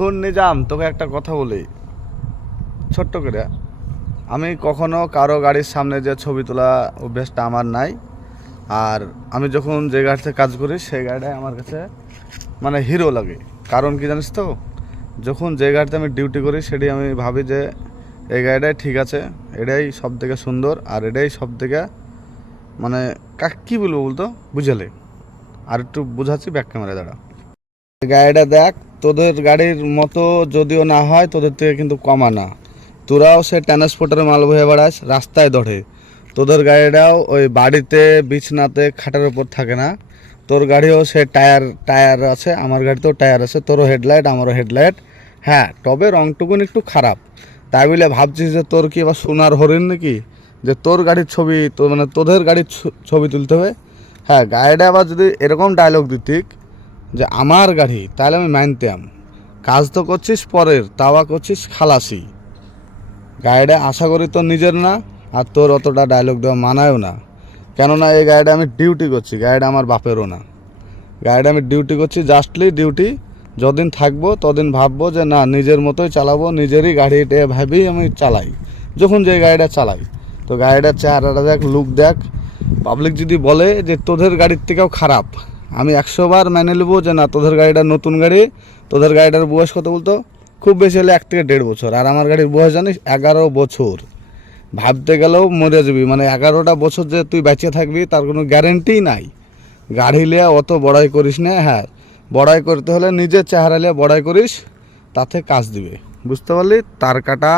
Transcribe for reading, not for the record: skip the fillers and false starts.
শোন নিজাম, তোকে একটা কথা বলি ছোট্ট করে। আমি কখনো কারো গাড়ির সামনে যে ছবি তোলা অভ্যাসটা আমার নাই। আর আমি যখন যে গাড়িতে কাজ করি সেই গাড়িটাই আমার কাছে মানে হিরো লাগে। কারণ কি জানিস তো, যখন যে গাড়িতে আমি ডিউটি করি সেটি আমি ভাবি যে এই গাড়িটাই ঠিক আছে, এটাই সব থেকে সুন্দর আর এটাই সব থেকে মানে কী বলবো বলতো, বুঝালে। আর একটু বোঝাচ্ছি, ব্যাক ক্যামেরা দ্বারা গাড়িটা দেখ। তোদের গাড়ির মতো যদিও না হয়, তোদের থেকে কিন্তু কমা না। তোরাও সে ট্রান্সপোর্টের মাল বয়ে বেড়াস, রাস্তায় ধরে। তোদের গাড়িটাও ওই বাড়িতে বিছনাতে খাটের ওপর থাকে না। তোর গাড়িও সে টায়ার আছে, আমার গাড়িতেও টায়ার আছে। তোরও হেডলাইট, আমারও হেডলাইট। হ্যাঁ, তবে রংটুকুন একটু খারাপ। তাই বলে ভাবছিস যে তোর কি এবার সোনার হরিণ নাকি, যে তোর গাড়ির ছবি তো মানে তোদের গাড়ির ছবি তুলতে হবে। হ্যাঁ, গাড়িটা আবার যদি এরকম ডায়লগ দিতিক যে আমার গাড়ি, তাহলে আমি মানতাম। কাজ তো করছিস পরের, তাওয়া করছিস খালাসি। গাড়িটা আশা করি তোর নিজের না, আর তোর অতটা ডায়লগ দেওয়া মানায়ও না। কেননা এই গাড়িটা আমি ডিউটি করছি, গাড়িটা আমার বাপেরও না। গাড়িটা আমি ডিউটি করছি, জাস্টলি ডিউটি। যতদিন থাকবো ততদিন ভাববো যে না, নিজের মতোই চালাবো, নিজেরই গাড়িটা ভাবেই আমি চালাই যখন যে গাড়িটা চালাই। তো গাড়িটার চেহারাটা দেখ, লুক দেখ। পাবলিক যদি বলে যে তোদের গাড়ির থেকেও খারাপ, আমি 100 বার মেনে নেবো যে না, তোদের গাড়িটা নতুন গাড়ি। তোদের গাড়িটার বয়স কত বলতো? খুব বেশি হলে 1 থেকে 1.5 বছর। আর আমার গাড়ির বয়স জানিস 11 বছর। ভাবতে গেলেও মরে যাবি, মানে 11টা বছর যে তুই বেঁচে থাকবি তার কোনো গ্যারেন্টি নাই। গাড়ি লিয়ে অত বড়াই করিস না। হ্যাঁ, বড়াই করতে হলে নিজের চেহারা লিয়ে বড়াই করিস, তাতে কাজ দিবে। বুঝতে পারলি? তার কাটা